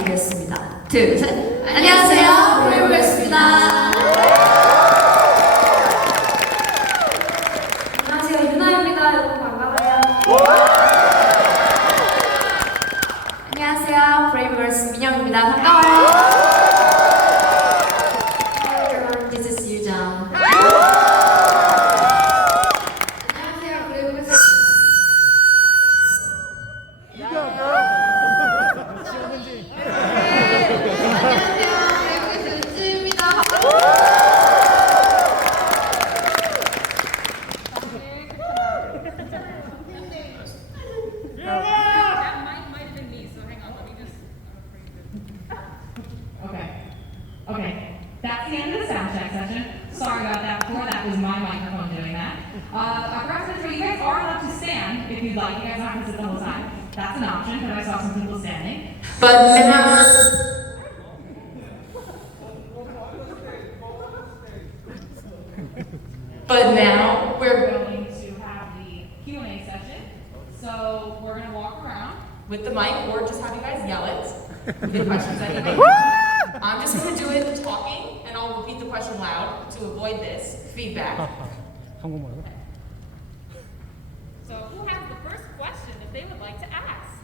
인사드리겠습니다. 둘, 셋. 안녕하세요, 브레이브걸스입니다. 안녕하세요, 유나입니다. 여러분 반가워요. 안녕하세요, 브레이브걸스 민영입니다. 반가워요. Hello everyone, this is Yu정. 안녕하세요, 브레이브걸스. Okay, that's the end of the sound check session. Sorry about that before, that was my microphone doing that. Our freshmen, you guys are allowed to stand if you'd like. You guys don't have to sit the whole time. That's an option, because I saw some people standing. But now we're going to have the Q&A session. So we're going to walk around with the mic, or just have you guys yell it. The questions that you make. I'm just going to do it talking, and I'll repeat the question loud to avoid this feedback. 한국말로? So who has the first question that they would like to ask?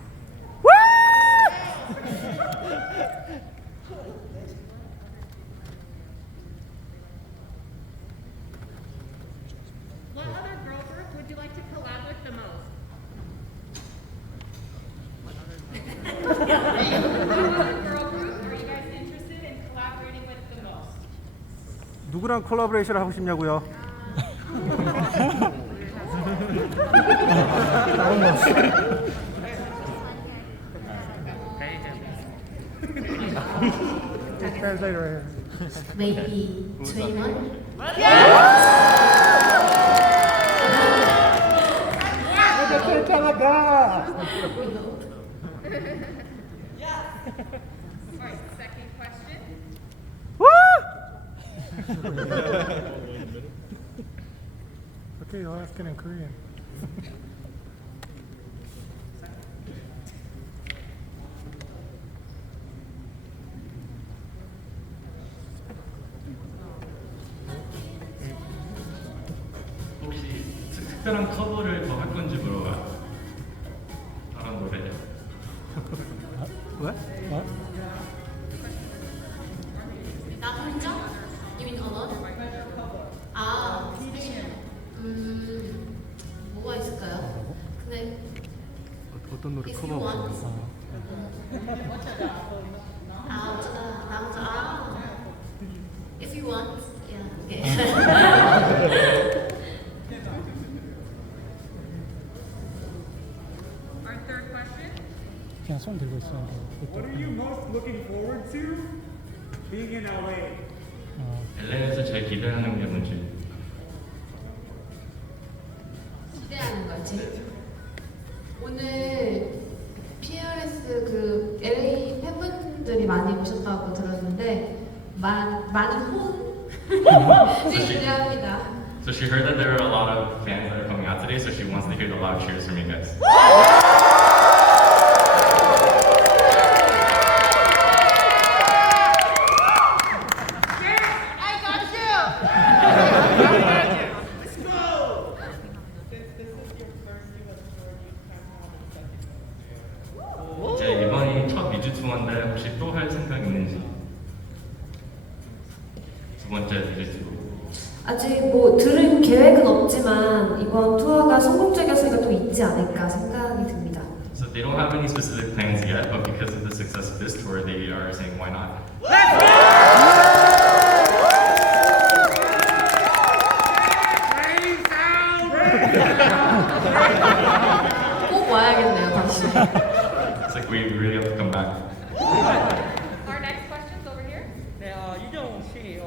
What other girl group would you like to collab with the most? What other girl group are you guys interested in collaborating with the most? 누구랑 콜라보레이션을 하고 싶냐고요? 다른 거. Translator. Maybe 21? Alright, second question. Okay, you're asking in Korean. 혹시 특별한 커버를 더 할 건지 물어봐. 다른 노래. 왜? 어? 나 혼자? You mean alone? 아, 뭐가 있을까요? 근데 어떤 노래 If 커버 you want. 없어? 어쩌다 나 혼자 If you want, yeah, okay. Our third question. 그냥 손 들고 있었는데. What are you most looking forward to being in LA? LA에서 제일 기대하는 게 뭔지. 기대하는 거지. 오늘 PRS 그 LA 팬분들이 많이 오셨다고 들었는데 많은 호응을 기대합니다. So she heard that there are a lot of fans that are coming out today, so she wants to hear the loud cheers from you guys. Let's go! Since this is your first US tour, you kind of have a second. 이제 이번이 첫 미주 투어인데 혹시 또 할 생각 있는지. 두 번째 미주 투어. 아직 뭐 들을 계획은 없지만 이번 투어가 성공적이었으니까 또 있지 않을까 생각이 듭니다. So they don't have any specific plans yet, but because of the success of this tour, they are saying why not. 꼭 와야겠네요, 다시. It's like we really have to come back. Our next question's over here. 네, 유정 씨,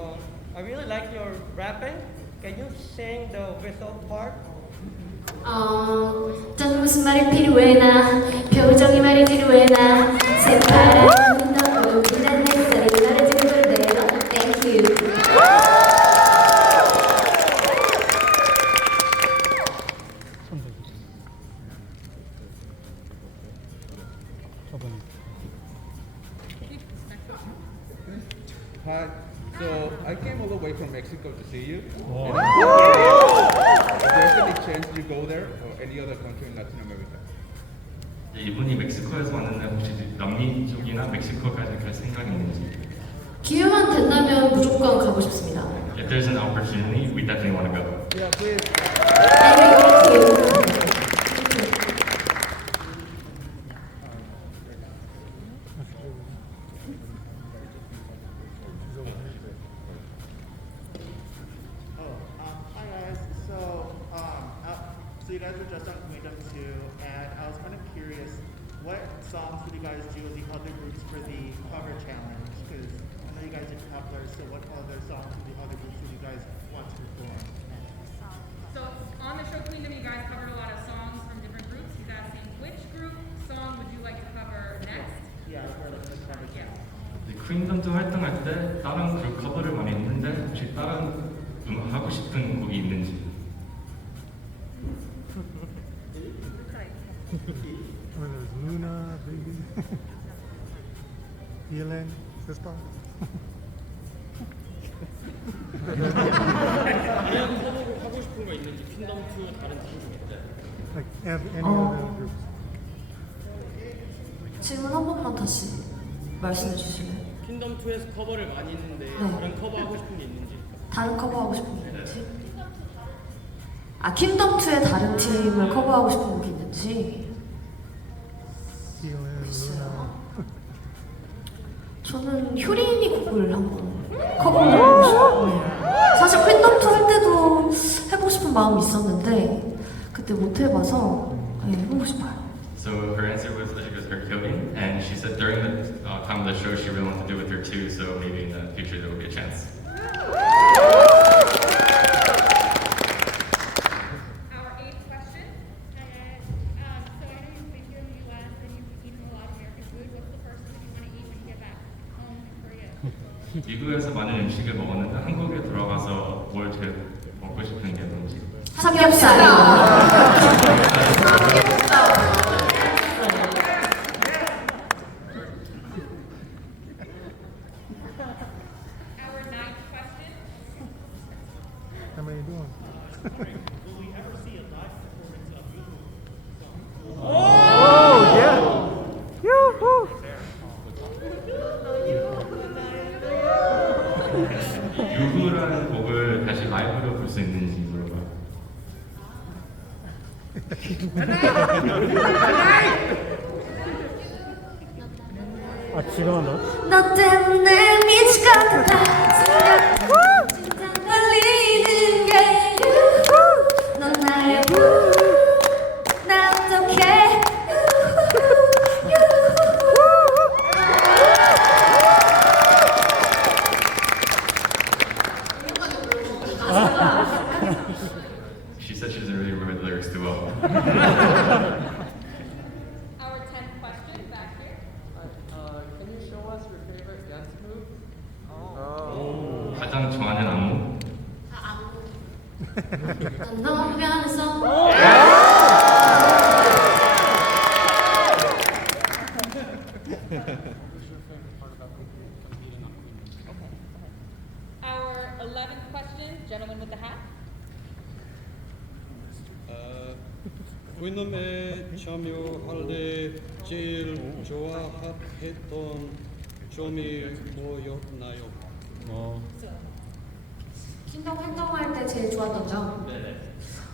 I really like your rapping. Can you sing the whistle part? 전 무슨 말이 필요해 나 표정이 말이 지루해 나 새파란 눈 떠오르는 햇살이 나를 지금 그대로 Thank you. Hi. So I came all the way from Mexico to see you. Wow. And I'm curious if there's any chance you go there or any other country in Latin America. 이분이 멕시코에서 왔는데 혹시 남미 쪽이나 멕시코까지 갈 생각이 있는지. 기회만 된다면 무조건 가고 싶습니다. If there's an opportunity, we definitely want to go. Yeah, please. Thank you. Hi guys. So you guys were just on Kingdom 2, and I was kind of curious, what songs would you guys do with the other groups for the cover challenge? Because I know you guys are couplers, so what other songs with the other groups would you guys want to perform? So on the show Queendom, you guys covered a lot of songs from different groups. He's asking which group song would you like to cover next? Yeah, for like the cover challenge. 퀸덤도 활동할 때 다른 그룹 커버를 많이 했는데 혹시 다른 하고 싶은 곡이 있는지. When there's Luna, baby. Yelen, sister. 다른 커버곡 하고 싶은 거 있는지 퀸덤 2 다른 팀 중에. Like any other groups. 질문 한 번만 다시 말씀해 주시면. 퀸덤 2에서 커버를 많이 했는데 다른 커버 하고 싶은 게 있는지. 다른 커버하고 싶은 곡이 있는지? 아, 킹덤2의 다른 팀을 커버하고 싶은 곡이 있는지? Yelen, 글쎄요. Luna. 저는 효린이 곡을 한번 커버해보고 싶어요. 사실 퀸덤2 할 때도 해보고 싶은 마음이 있었는데 그때 못 해봐서 해보고 싶어요. So her answer was that she was her Hyojin, and she said during the time of the show she really wanted to do with her too, so maybe in the future there will be a chance. Our eighth question. Hi guys. So I know you've been here in the U.S. and you've eaten a lot of American food. What's the first food you want to eat when you get back home in Korea? 미국에서 많은 음식을 먹었는데 한국에 돌아가서 뭘 제일 먹고 싶은 게 뭔지. 삼겹살. Our ninth question. How many doing? Oh, yeah. Yoo-hoo. 유후라는 곡을 다시 라이브로 볼 수 있는지 물어봐. 아, 지금 한다? 너 때문에 미칠 것 같아. 진짜 걸리는 게 유후. 넌 나의 우. 나 어떡해. She said she doesn't really remember the lyrics too well. Our 10th question back here. Can you show us your favorite dance move? 가장 좋아하는 안무? 난 너무 변했어. Our 11th question, gentleman with the hat. 퀸덤에 참여할 때 제일 좋아했던 점이 뭐였나요? 킹덤 활동할 때 제일 좋았던 점?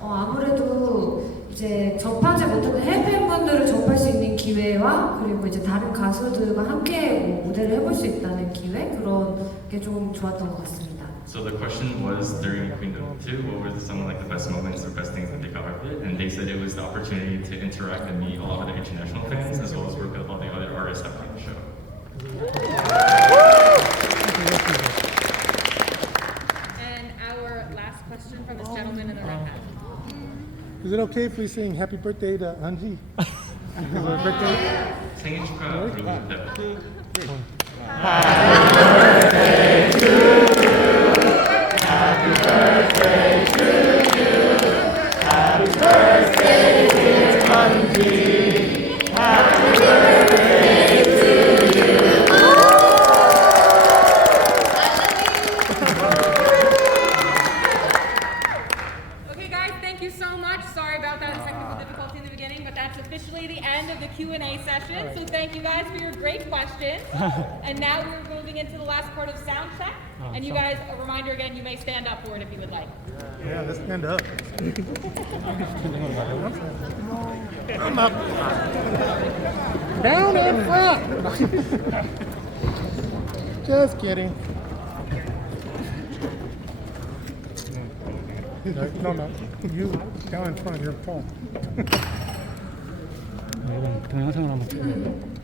아무래도 이제 접하지 못하는 해외 팬분들을 접할 수 있는 기회와 그리고 이제 다른 가수들과 함께 무대를 해볼 수 있다는 기회? 그런 게 좀 좋았던 것 같습니다. So the question was during Queendom 2, what were some of like the best moments or best things that they got out of it? And they said it was the opportunity to interact and meet a lot of the international fans as well as work with all the other artists that were on the show. And our last question from this gentleman in the red hat. Is it okay if we sing happy birthday to Anji? Because her birthday? 생일 축하 부르고 싶다. questions. And now we're moving into the last part of sound check. And you guys, a reminder again, you may stand up for it if you would like. Yeah, let's stand up. I'm up. Down in front. Just kidding. No. You down in front. You're phone. 이건 동영상으로 한번 찍어요.